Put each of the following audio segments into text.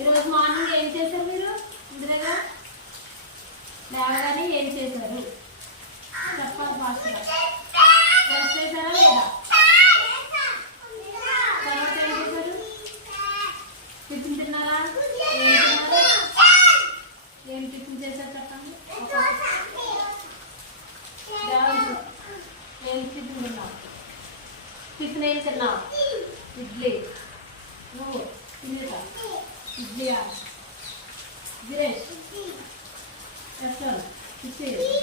ఈరోజు మార్నింగ్ ఏం చేశారు మీరు? ఇంటి దగ్గర లేవగానే ఏం చేశారు చెప్పాలి ఫాస్ట్గా. బ్రష్ చేశారా లేదా? తర్వాత ఏం చేశారు? టిఫిన్ తిన్నారా? ఏం టిఫిన్ చేశారు చెప్పండి. ఏం టిఫిన్ తిన్నావు? టిఫిన్ ఏం తిన్నావు? ఇడ్లీ. నువ్వు తినేదా? ఇడ్లీయా? గిరేష్ చెప్పాలి.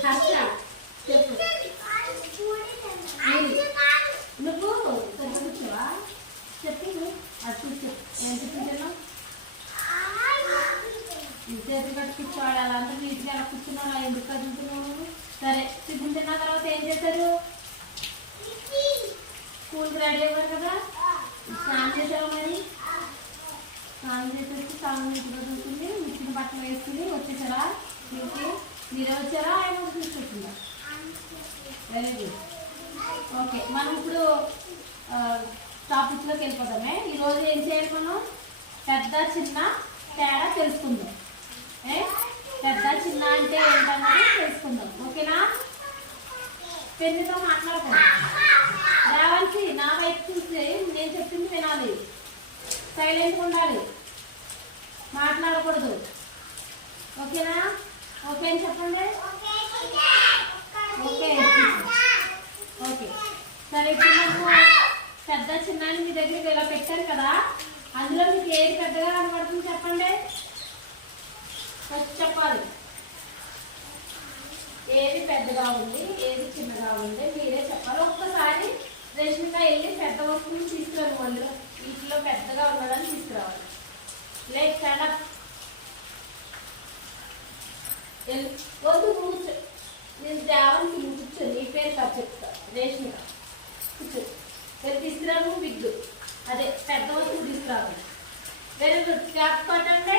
హర్ష చెప్పు. నువ్వు కూర్చోవా? చెప్పు. అది కూర్చో. ఏం టిఫిన్ తిన్నావు? చేతులు కట్టి కూర్చోవాలి. అలా అంతా నీట్గా అలా కూర్చున్నావు. ఎందుకు కదులుతున్నావు? సరే, టిఫిన్ తిన్న తర్వాత ఏం చేశారు? స్కూల్కి రెడీ అవ్వరు కదా? స్నానం చేసావా? మరి స్నానం చేసేసి స్నానం నీట్గా చూసుకుని మిక్సిన బట్టలు వేసుకుని వచ్చేసారా? మీరే వచ్చారా? ఆయన తీసుకొచ్చిందా? Very good. ఓకే, మనం ఇప్పుడు టాపిక్లోకి వెళ్ళిపోతామే. ఈరోజు ఏం చేయాలి? మనం పెద్ద చిన్న తేడా తెలుసుకుందాం. పెద్ద చిన్న అంటే ఏంటన్నది తెలుసుకుందాం. ఓకేనా? పెన్నుతో మాట్లాడకూడదు. రావాల్సి నా వైపు చూస్తే నేను చెప్పింది వినాలి. సైలెంట్గా ఉండాలి, మాట్లాడకూడదు. ఓకేనా? ఓకే అని చెప్పండి. ఓకే ఓకే సరే. ఇప్పుడు మనము పెద్ద చిన్న మీ దగ్గరికి ఇలా పెట్టారు కదా, అందులో మీకు ఏది పెద్దగా కనపడుతుంది చెప్పండి. ఫస్ట్ చెప్పాలి. ఏది పెద్దగా ఉంది, ఏది చిన్నగా ఉంది మీరే చెప్పాలి. ఒక్కసారి రేష్మిక వెళ్ళి పెద్ద వస్తువుని తీసుకురాము. అందులో వీటిలో పెద్దగా ఉన్నదని తీసుకురావాలి. Late stand up. వద్దు కూర్చో. నేను దేవానికి కూర్చో. నీ పేరు కాదు చెప్తా. రేష్మిక కూర్చో. వెళ్ళి తీసుకురాము. బిగ్ అదే పెద్ద వస్తువు తీసుకురావాలి. Very good. క్యాప్ పట్టండి.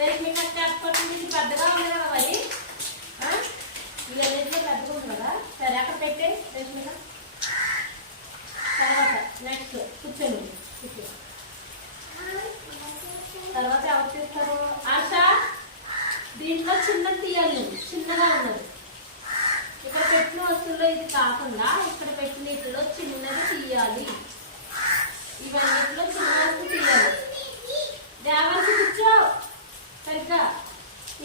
రేష్మిక క్యాప్ పట్టండి. ఇది పెద్దగా ఉంది కదా మరి. వీళ్ళన్నింటిలో పెద్దగా ఉంది కదా. సరే, అక్కడ పెట్టే రేష్మిక. తర్వాత నెక్స్ట్ కూర్చోండి. కూర్చో. తర్వాత ఎవరు చేస్తారు? ఆశ. దీంట్లో చిన్నది తీయాలి. నువ్వు చిన్నగా ఉన్నది. ఇక్కడ పెట్టిన వస్తువుల్లో ఇది కాకుండా ఇక్కడ పెట్టిన వీటిలో చిన్నది తీయాలి. ఇవన్నిటిలో చిన్న వస్తువు తీయాలి. దేవాల్సి కూర్చో సరిగ్గా.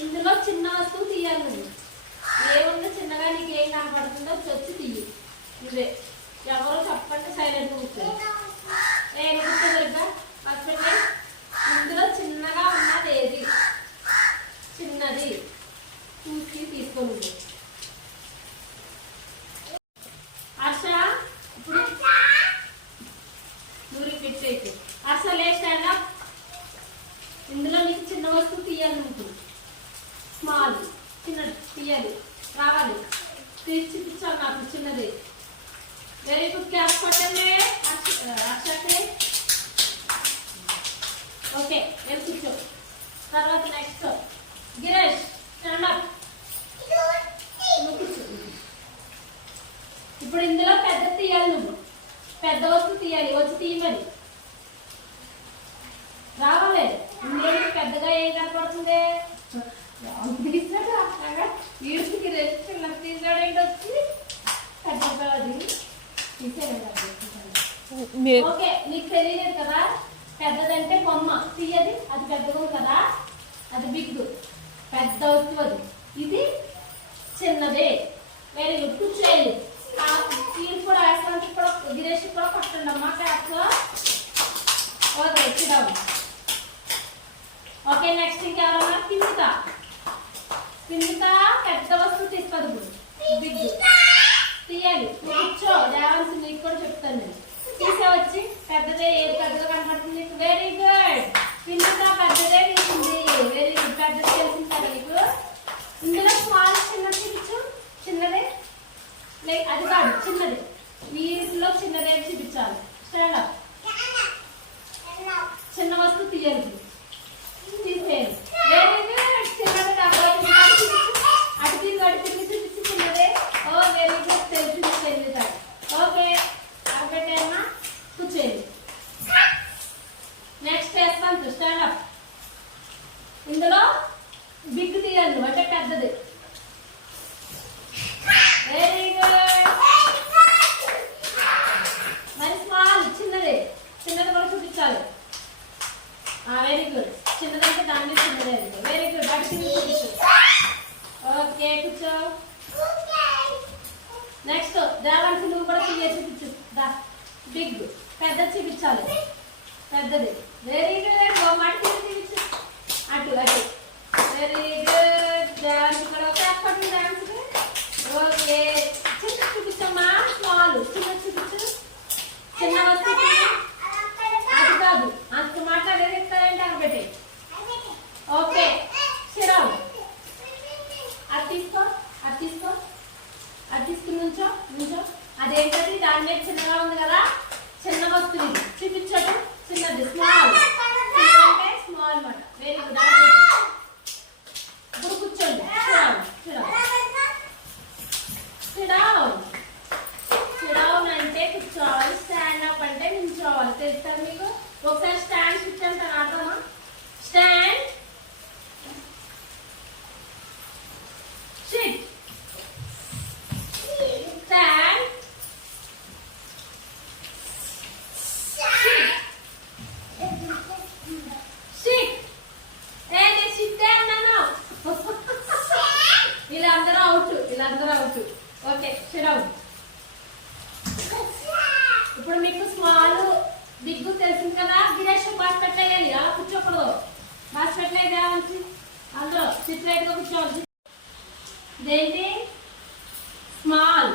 ఇందులో చిన్న వస్తువు తీయాలి. నువ్వు ఏముందో చిన్నగా నీకు ఏం కనపడుతుందో వచ్చి తీయి. నువ్వే ఎవరో చెప్పండి. సైలెంట్ కూర్చో. ఏం కూర్చో సరిగ్గా. ఫస్ట్ ఇందులో చిన్నగా ఉన్నది ఏది? చిన్నది చూసి తీసుకోండి. హర్ష ఇప్పుడు నువ్వు రిపీట్ చేయకు. హర్ష లే స్టాండప్. ఇందులో నీకు చిన్న వస్తువు తీయాలి. నువ్వు స్మాల్ చిన్నది తీయాలి. రావాలి. తీసి చూపించాలి నాకు చిన్నది. Very good. క్యాప్ పట్టండి అక్షకి. ఓకే, వెళ్ళి కూర్చో. తర్వాత నెక్స్ట్ గిరేష్ స్టాండప్. కూర్చో. ఇప్పుడు ఇందులో పెద్ద తీయాలి. నువ్వు పెద్ద వస్తువు తీయాలి. వచ్చి తీయమని రావాలి. ఇందులో పెద్దగా ఏం కనపడుతుంది? వీడికి రెస్ట్ తీసాడేంటి వచ్చి పెద్దది ఓకే. నీకు తెలియలేదు కదా పెద్దదంటే బొమ్మ తీయది. అది పెద్దగా కదా, అది బిగ్ పెద్ద వస్తువు. అది ఇది చిన్నదే. Very good. కూర్చోండి. తీరు కూడా వేస్తానికి కూడా గిరేష్ కూడా పట్టండి అమ్మా క్లాస్లో. ఓకే చూద్దాం. ఓకే నెక్స్ట్ ఇంకెవరన్నా? కిందిక. కిందిక పెద్ద వస్తువు తీసుకోదు. బిగ్ తీయాలి. కూర్చో. దేవాల్సి నీకు కూడా చెప్తాను నేను. తీసే వచ్చి పెద్దదే. ఏది పెద్దగా కనపడుతుంది నీకు? Very good. కిందిక పెద్దదే తీసింది. Very good. పెద్దది తెలిసింది కదా నీకు. ఇందులో స్మాల్ చిన్నది చూపించు. చిన్నదే అది కాదు, చిన్నది. వీటిలో చిన్నదే చూపించాలి. స్టాండప్. చిన్న వస్తువు తీయాలి. తీసేయాలి. Very good. చిన్నది కాబట్టి అటు తిరిగి అటు తిరిగి చూపించి చిన్నదే. ఓ వెరీ గుడ్. తెలిసింది తెలియదు. ఓకే అక్కడ కూర్చోండి. నెక్స్ట్ వేస్తాను. స్టాండప్. చూపించు బిగ్ పెద్ద చూపించాలి పెద్దది వెరీ గుడ్ మట్టి చూపించు అటు అటు వెరీ గుడ్ డాన్స్ ఇక్కడ ఒక అప్పటి డాన్స్ ఓకే చిన్న చూపించమ్మా స్మాల్ చిన్న చూపించు చిన్న వస్తువు అది కాదు అంత మాట్లాడేది ఇస్తారంటే అక్కడ పెట్టే ఓకే చిరావు అది తీసుకో అది తీసుకో అది తీసుకుని నుంచో నుంచో అదేంటది దాని మీద చిన్నగా ఉంది కదా చిన్న వస్తువు ఇది చూపించడం చిన్నది స్మాల్ అంటే స్మాల్ అన్నమాట వెరీ గుడ్ ఇప్పుడు కూర్చోండి చిడౌన్ అంటే కూర్చోవాలి స్టాండ్ అప్ అంటే నిల్చోవాలి తెలుస్తారు మీకు ఒకసారి స్టాండ్ స్విచ్ అంటారు అర్థమా స్టాండ్ సిట్ స్టాండ్ సిట్ నేను సిట్ అన్నాను వీళ్ళందరూ అవుట్ ఓకే చిడౌన్ ఇప్పుడు మీకు స్మాల్ బిగ్ తెలిసింది కదా గిరేష్ బాస్కెట్ వేయాలి అలా కూర్చోకూడదు బాస్కెట్ వేయాలి అందులో సిట్ గా కూర్చోవాలి ఇదేంటి స్మాల్